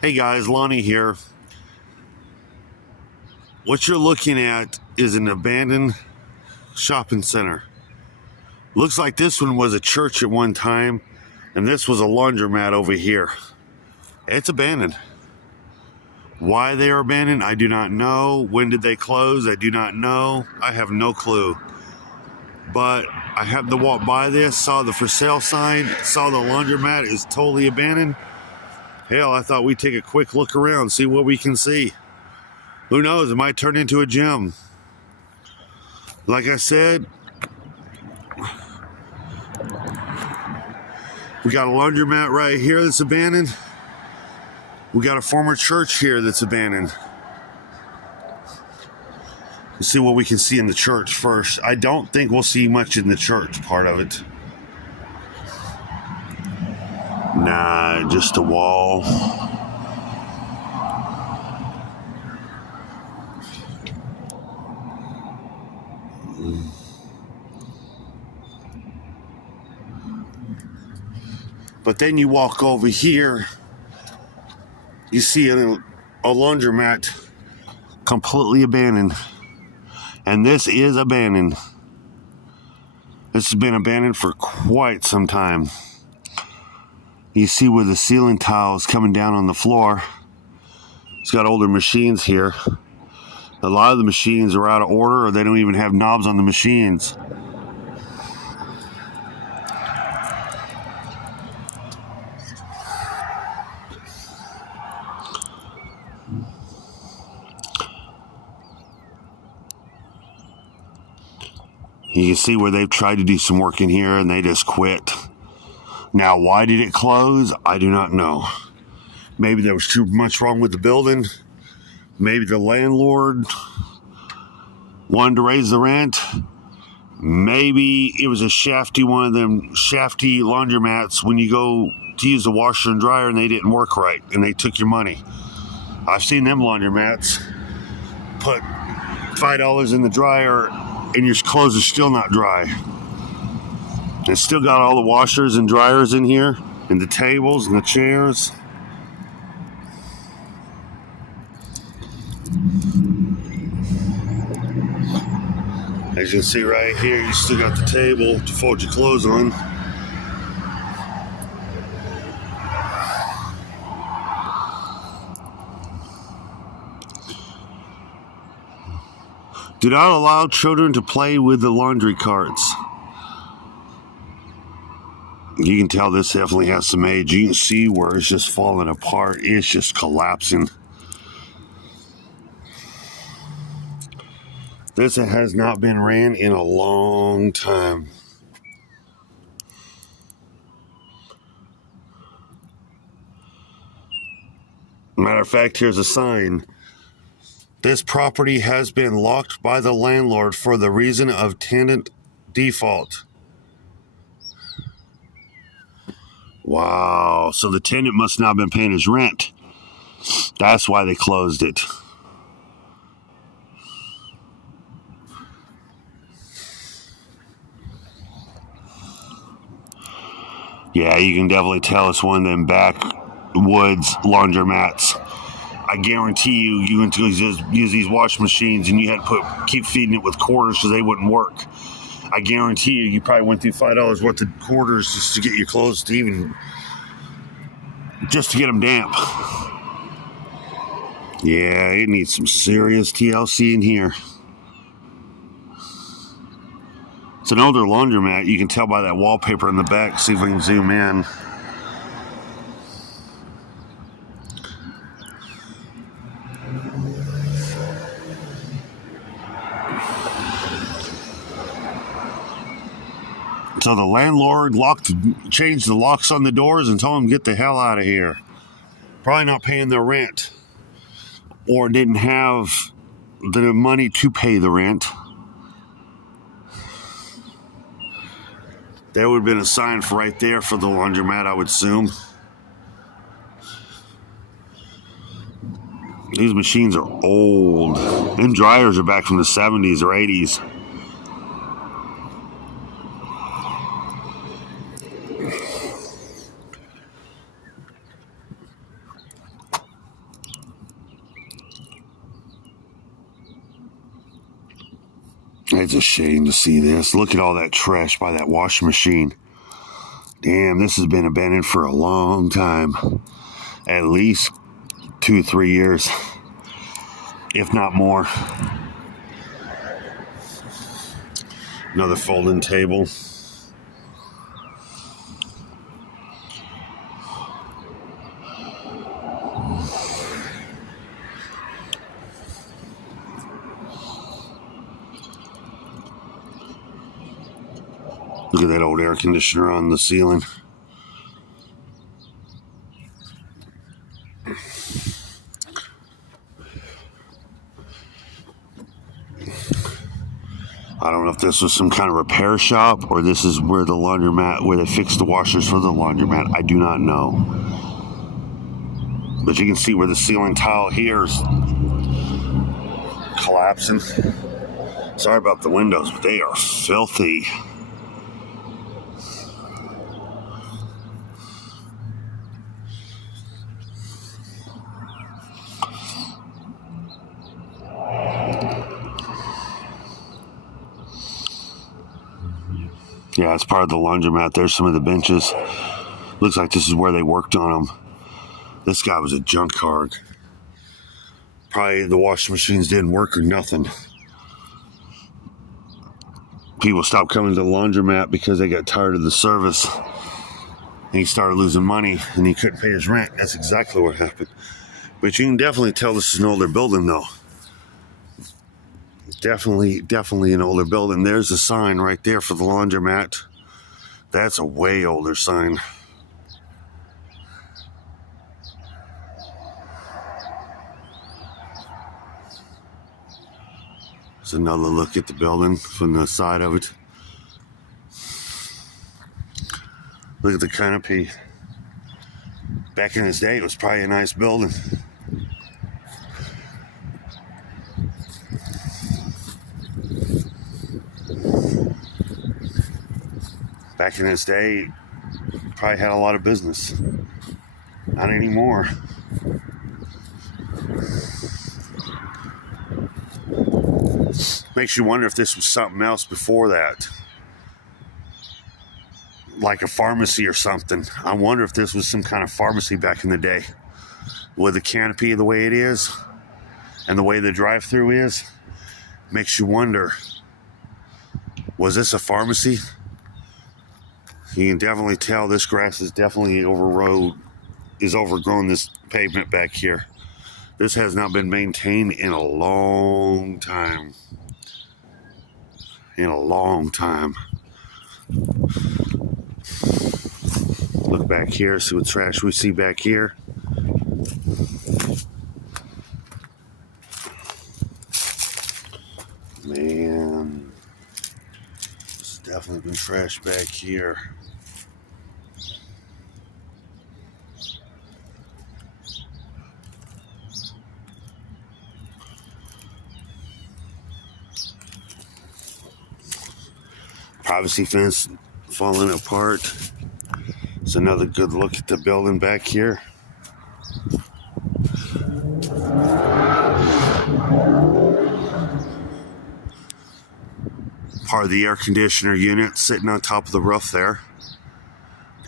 Hey guys, Lonnie here. What you're looking at is an abandoned shopping center. Looks like this one was a church at one time, and this was a laundromat over here. It's abandoned. Why they are abandoned, I do not know. When did they close? I do not know. I have no clue. But I happened to walk by this, saw the for sale sign, saw the laundromat is totally abandoned. Hell, I thought we'd take a quick look around, see what we can see. Who knows, it might turn into a gym. Like I said, we got a laundromat right here that's abandoned. We got a former church here that's abandoned. Let's see what we can see in the church first. I don't think we'll see much in the church part of it. Nah, just a wall. But then you walk over here, you see a laundromat completely abandoned. And this is abandoned. This has been abandoned for quite some time. You see where the ceiling tile is coming down on the floor. It's got older machines here. A lot of the machines are out of order, or they don't even have knobs on the machines. You can see where they've tried to do some work in here and they just quit. Now, why did it close? I do not know. Maybe there was too much wrong with the building. Maybe the landlord wanted to raise the rent. Maybe it was a shafty one of them shafty laundromats when you go to use the washer and dryer and they didn't work right and they took your money. I've seen them laundromats put $5 in the dryer and your clothes are still not dry. It's still got all the washers and dryers in here, and the tables and the chairs. As you can see right here, you still got the table to fold your clothes on. Do not allow children to play with the laundry carts. You can tell this definitely has some age. You can see where it's just falling apart. It's just collapsing. This has not been ran in a long time. Matter of fact, here's a sign. This property has been locked by the landlord for the reason of tenant default. Wow, so the tenant must not have been paying his rent. That's why they closed it. Yeah, you can definitely tell it's one of them backwoods laundromats. I guarantee you can just use these wash machines and you had to keep feeding it with quarters so they wouldn't work. I guarantee you probably went through $5 worth of quarters just to get your clothes to even, just to get them damp. Yeah, it needs some serious TLC in here. It's an older laundromat. You can tell by that wallpaper in the back. See if we can zoom in. So the landlord changed the locks on the doors and told them to get the hell out of here. Probably not paying their rent. Or didn't have the money to pay the rent. There would have been a sign for right there for the laundromat, I would assume. These machines are old. Them dryers are back from the 70s or 80s. It's a shame to see this. Look at all that trash by that washing machine. Damn, this has been abandoned for a long time. At least 2 or 3 years, if not more. Another folding table. Look at that old air conditioner on the ceiling. I don't know if this was some kind of repair shop or this is where the laundromat, where they fix the washers for the laundromat. I do not know. But you can see where the ceiling tile here is collapsing. Sorry about the windows, but they are filthy. Yeah, it's part of the laundromat. There's some of the benches. Looks like this is where they worked on them. This guy was a junkyard. Probably the washing machines didn't work or nothing. People stopped coming to the laundromat because they got tired of the service. And he started losing money and he couldn't pay his rent. That's exactly what happened. But you can definitely tell this is an older building though. Definitely an older building. There's a sign right there for the laundromat. That's a way older sign. There's another look at the building from the side of it. Look at the canopy. Back in its day, it was probably a nice building. Back in its day, probably had a lot of business. Not anymore. Makes you wonder if this was something else before that. Like a pharmacy or something. I wonder if this was some kind of pharmacy back in the day. With the canopy the way it is, and the way the drive-through is, makes you wonder, was this a pharmacy? You can definitely tell this grass is definitely overgrown this pavement back here. This has not been maintained in a long time. Look back here, see what trash we see back here. Man, this has definitely been trashed back here. Privacy fence falling apart. It's another good look at the building back here. Part of the air conditioner unit sitting on top of the roof there.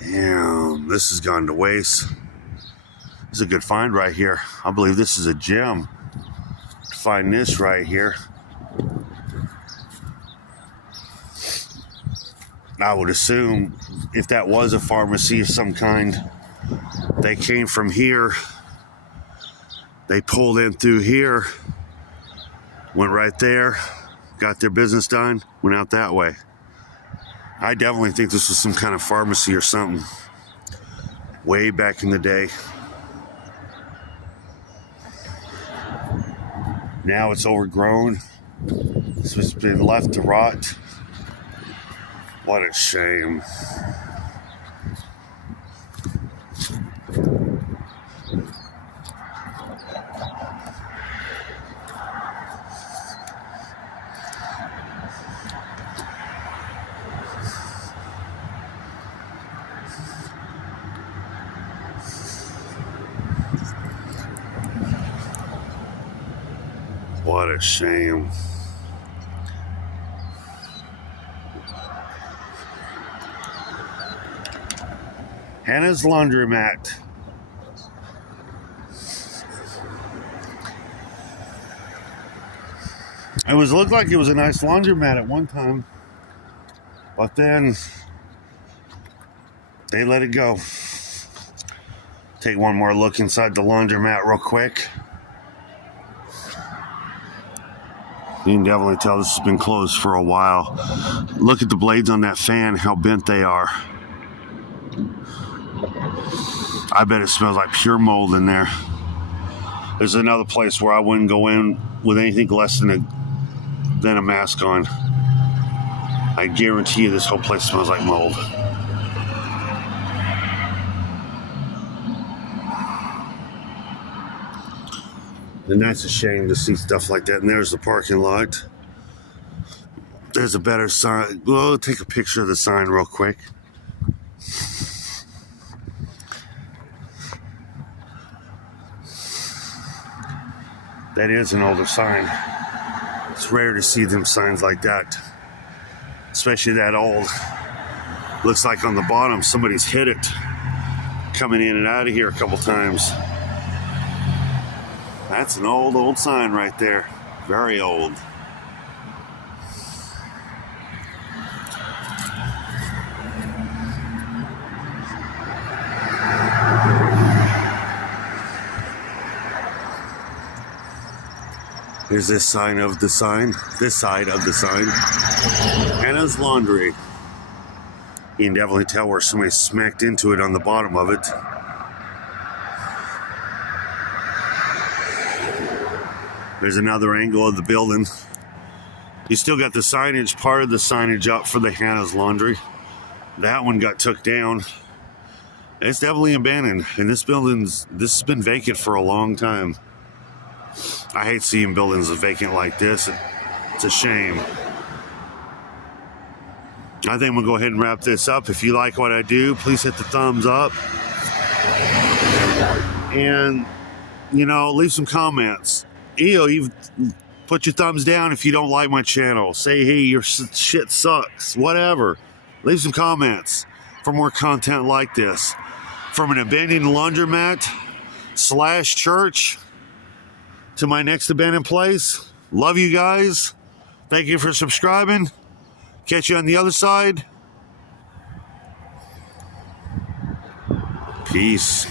Damn, this has gone to waste. This is a good find right here. I believe this is a gem. Find this right here. I would assume if that was a pharmacy of some kind, they came from here, they pulled in through here, went right there, got their business done, went out that way. I definitely think this was some kind of pharmacy or something way back in the day. Now it's overgrown. This has been left to rot. What a shame. What a shame. Hannah's laundromat. Looked like it was a nice laundromat at one time, but then they let it go. Take one more look inside the laundromat real quick. You can definitely tell this has been closed for a while. Look at the blades on that fan, how bent they are. I bet it smells like pure mold in there. There's another place where I wouldn't go in with anything less than a mask on. I guarantee you this whole place smells like mold. And that's a shame to see stuff like that. And there's the parking lot. There's a better sign. Well, take a picture of the sign real quick. That is an older sign. It's rare to see them signs like that, especially that old. Looks like on the bottom somebody's hit it coming in and out of here a couple times. That's an old sign right there. Very old. Here's this sign of the sign. This side of the sign. Hannah's Laundry. You can definitely tell where somebody smacked into it on the bottom of it. There's another angle of the building. You still got the signage, part of the signage up for the Hannah's Laundry. That one got took down. It's definitely abandoned. And this has been vacant for a long time. I hate seeing buildings vacant like this. It's a shame. I think we'll go ahead and wrap this up. If you like what I do, please hit the thumbs up. And, leave some comments. You put your thumbs down if you don't like my channel. Say, hey, your shit sucks. Whatever. Leave some comments for more content like this. From an abandoned laundromat / church to my next abandoned place. Love you guys. Thank you for subscribing. Catch you on the other side. Peace.